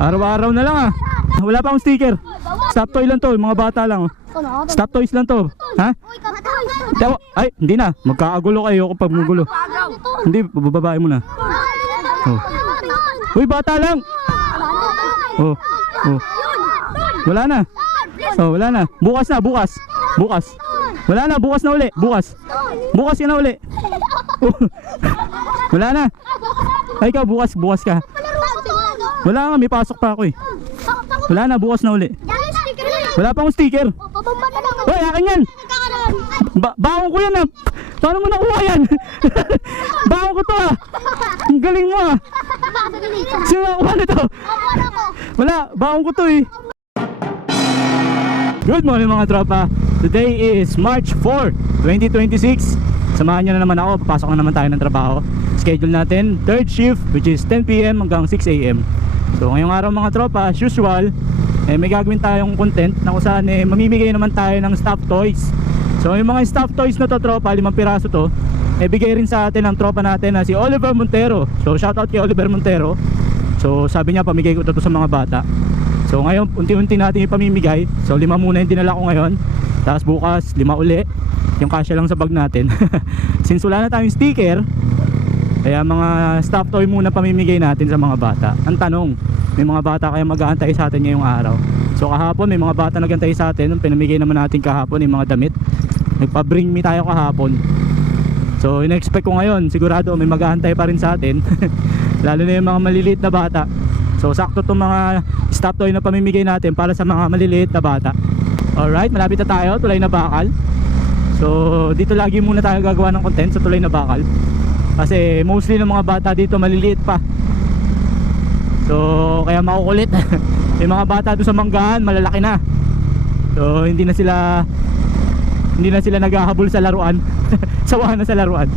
Araw-araw na lang ah. Wala pa akong sticker. Stop toy lang to, mga bata lang oh. Stop toys lang to. Ha? Ay, hindi na. Magkakagulo kayo kapag magulo. Hindi, bababae mo na. Oh. Uy, bata lang. Oh. Oh. Wala na. Oh, wala na. Bukas na, bukas. Bukas. Wala na, bukas na uli. Bukas. Bukas ka na uli. Oh. Wala na. Ay, ikaw bukas, bukas ka. Wala nga, may pasok pa ako eh. Wala na, bukas na uli. Wala pa akong sticker. Uy, akin yan. Baon ko yan ah. Paano mo nakuha yan? Baon ko to ah. Ang galing mo ah. Sino nakuha nito? Wala, baon ko to eh. Good morning mga tropa. Today is March 4, 2026. Samahan nyo na naman ako. Papasok na naman tayo ng trabaho. Schedule natin third shift, which is 10 PM hanggang 6 AM. So ngayong araw mga tropa, as usual, may gagawin tayong content na kung saan mamimigay naman tayo ng stuffed toys. So yung mga stuffed toys na to tropa, 5 piraso to, bigay rin sa atin ng tropa natin na si Oliver Montero. So shoutout kay Oliver Montero. So sabi niya pamigay ko to sa mga bata. So ngayon unti-unti natin ipamimigay. So 5 muna yung dinala ko ngayon. Tapos bukas 5 uli. Yung kasya lang sa bag natin. Since wala na tayong sticker, kaya mga stuffed toy muna pamimigay natin sa mga bata. Ang tanong, may mga bata kaya mag-aantay sa atin ngayong araw. So kahapon may mga bata nag-aantay sa atin. Nung pinamigay naman natin kahapon yung mga damit, nagpa-bring me tayo kahapon. So in-expect ko ngayon, sigurado may mag-aantay pa rin sa atin. Lalo na yung mga maliliit na bata. So sakto itong mga stuffed toy na pamimigay natin para sa mga maliliit na bata. Alright, malapit na tayo, Tulay na Bakal. So dito lagi muna tayo gagawa ng content sa Tulay na Bakal, kasi mostly ng mga bata dito maliliit pa. So kaya makukulit. Yung mga bata doon sa Manggahan malalaki na. So hindi na sila naghahabol sa laruan. Sawahan na sa laruan.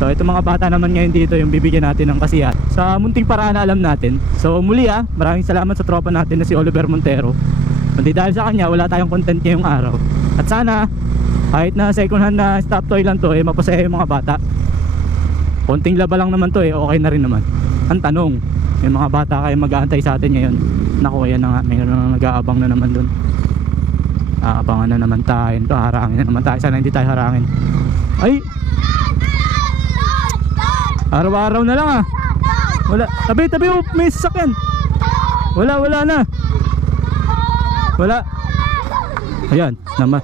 So itong mga bata naman ngayon dito yung bibigyan natin ng kasiyahan sa munting paraan na alam natin. So muli maraming salamat sa tropa natin na si Oliver Montero. Kundi dahil sa kanya wala tayong content ngayong araw. At sana kahit na second hand na stuffed toy lang to, mapasaya yung mga bata. Konting laba lang naman to, okay na rin naman. Ang tanong, may mga bata kayo mag-aantay sa atin ngayon. Naku, yan na nga, mayroon na nag-aabang na naman dun. Aabangan na naman tayo. Ito, harangin na naman tayo. Sana hindi tayo harangin. Ay! Araw-araw na lang ah. Wala, tabi, may sasakyan. Wala na. Wala. Ayan, naman.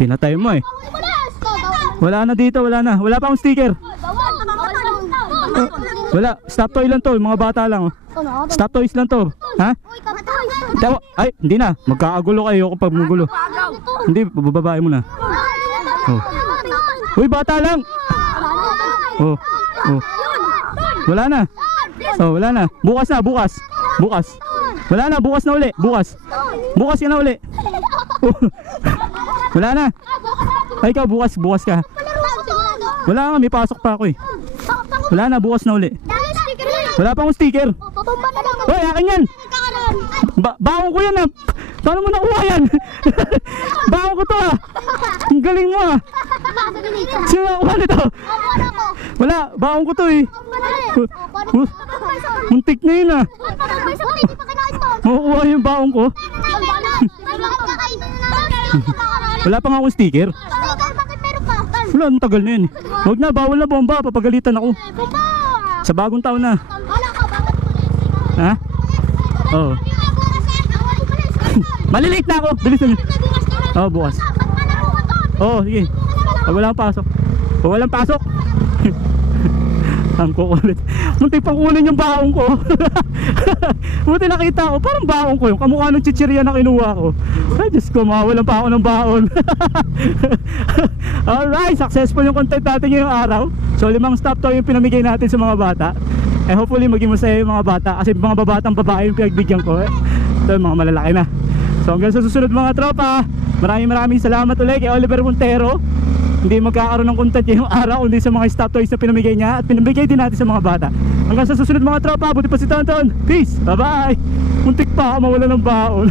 Pinatay mo eh. Wala na dito, wala na. Wala pa akong sticker. Wala, stop toy lang to, mga bata lang oh. Stop toys lang to. Ha? Ay, hindi na. Magkakagulo kayo kapag magulo. Hindi, bababae mo na. Oh. Uy, bata lang. Oh. Oh. Wala na. Oh, wala na. Bukas na, bukas. Bukas. Wala na, bukas na uli. Bukas. Bukas ka na uli. Oh. Wala na. Ay, ikaw bukas ka. Wala nga, may pasok pa ako eh. Wala na, bukas na uli. Wala pa akong sticker. Uy, akin yan. Baon ko yan ah. Paano mo nakuha yan? Baon ko to ah. Ang galing mo ah. Sino nakuha nito? Wala, baon ko to eh. Muntik na yun ah. Makukuha yung baon ko. Wala pa nga akong sticker. Wala, ang tagal na yun. Huwag na, bawal na bomba. Papagalitan ako. Sa bagong taon na. Ha? Oo. Malilate na ako. Bilis na. Oo, bukas. Oo, sige. Pag walang pasok. Pag walang pasok. Ang kukulit. Muntik pang kunin yung baong ko. Buti nakita ko. Parang baong ko. Yung kamukha ng chichirya na kinuha ko. Ay, Diyos ko, mawalan pa ako ng baon. Alright, successful yung content natin ngayong araw. So 5 stuffed toy yung pinamigay natin sa mga bata. Hopefully maging masaya yung mga bata. Kasi mga babatang babae yung pinagbigyan ko. Ito yung mga malalaki na. So hanggang sa susunod mga tropa, maraming salamat ulit kay Oliver Montero. Hindi magkakaroon ng content ngayong araw kundi sa mga stuffed toys na pinamigay niya at pinamigay din natin sa mga bata. Hanggang sa susunod mga tropa, buti pa si Tonton. Peace, bye bye. Muntik pa ako mawala ng baon.